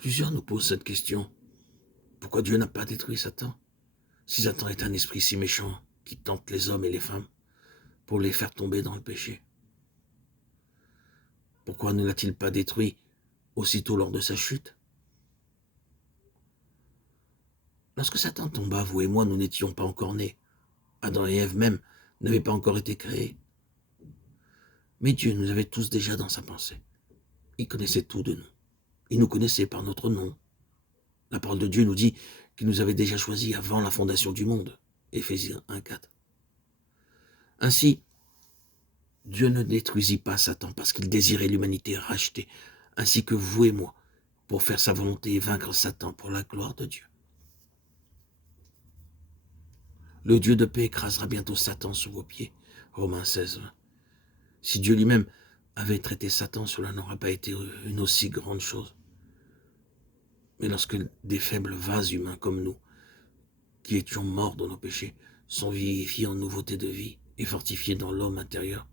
Plusieurs nous posent cette question. Pourquoi Dieu n'a pas détruit Satan? Si Satan est un esprit si méchant qui tente les hommes et les femmes pour les faire tomber dans le péché, pourquoi ne l'a-t-il pas détruit aussitôt lors de sa chute? Lorsque Satan tomba, vous et moi, nous n'étions pas encore nés. Adam et Ève même n'avaient pas encore été créés. Mais Dieu nous avait tous déjà dans sa pensée. Il connaissait tout de nous. Il nous connaissait par notre nom. La parole de Dieu nous dit qu'il nous avait déjà choisis avant la fondation du monde. Éphésiens 1,4. Ainsi, Dieu ne détruisit pas Satan parce qu'il désirait l'humanité rachetée, ainsi que vous et moi, pour faire sa volonté et vaincre Satan pour la gloire de Dieu. Le Dieu de paix écrasera bientôt Satan sous vos pieds. Romains 16. Si Dieu lui-même avait traité Satan, cela n'aurait pas été une aussi grande chose. Mais lorsque des faibles vases humains comme nous, qui étions morts dans nos péchés, sont vivifiés en nouveauté de vie et fortifiés dans l'homme intérieur,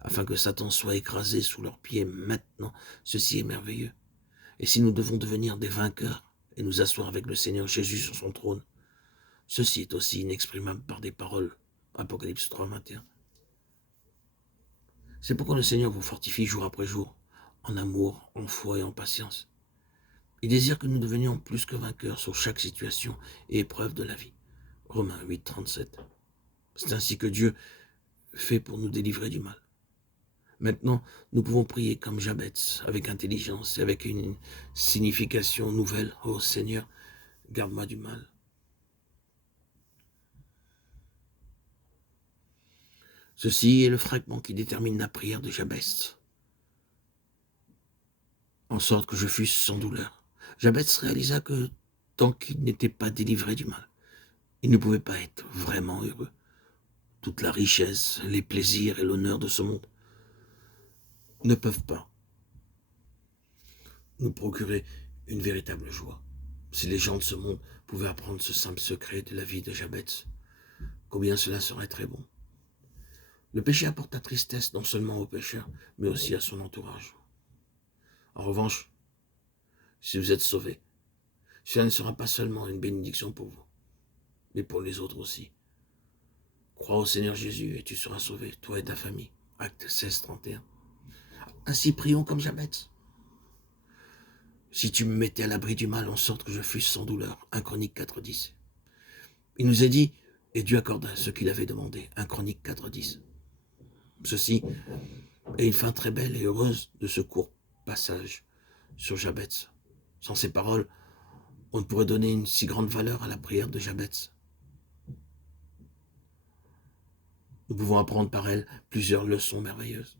afin que Satan soit écrasé sous leurs pieds maintenant, ceci est merveilleux. Et si nous devons devenir des vainqueurs et nous asseoir avec le Seigneur Jésus sur son trône, ceci est aussi inexprimable par des paroles. Apocalypse 3, 21. C'est pourquoi le Seigneur vous fortifie jour après jour, en amour, en foi et en patience. Il désire que nous devenions plus que vainqueurs sur chaque situation et épreuve de la vie. Romains 8, 37. C'est ainsi que Dieu fait pour nous délivrer du mal. Maintenant, nous pouvons prier comme Jabez, avec intelligence et avec une signification nouvelle. Ô Seigneur, garde-moi du mal. Ceci est le fragment qui détermine la prière de Jabez, en sorte que je fusse sans douleur. Jabez réalisa que tant qu'il n'était pas délivré du mal, il ne pouvait pas être vraiment heureux. Toute la richesse, les plaisirs et l'honneur de ce monde ne peuvent pas nous procurer une véritable joie. Si les gens de ce monde pouvaient apprendre ce simple secret de la vie de Jabez, combien cela serait très bon. Le péché apporte la tristesse non seulement au pécheur, mais aussi à son entourage. En revanche, si vous êtes sauvés, cela ne sera pas seulement une bénédiction pour vous, mais pour les autres aussi. Crois au Seigneur Jésus et tu seras sauvé, toi et ta famille. Acte 16, 31. Ainsi prions comme Jabez. Si tu me mettais à l'abri du mal, en sorte que je fusse sans douleur. 1 Chronique 4, 10. Il nous est dit, et Dieu accorda ce qu'il avait demandé. 1 Chronique 4, 10. Ceci est une fin très belle et heureuse de ce court passage sur Jabez. Sans ces paroles, on ne pourrait donner une si grande valeur à la prière de Jabez. Nous pouvons apprendre par elle plusieurs leçons merveilleuses.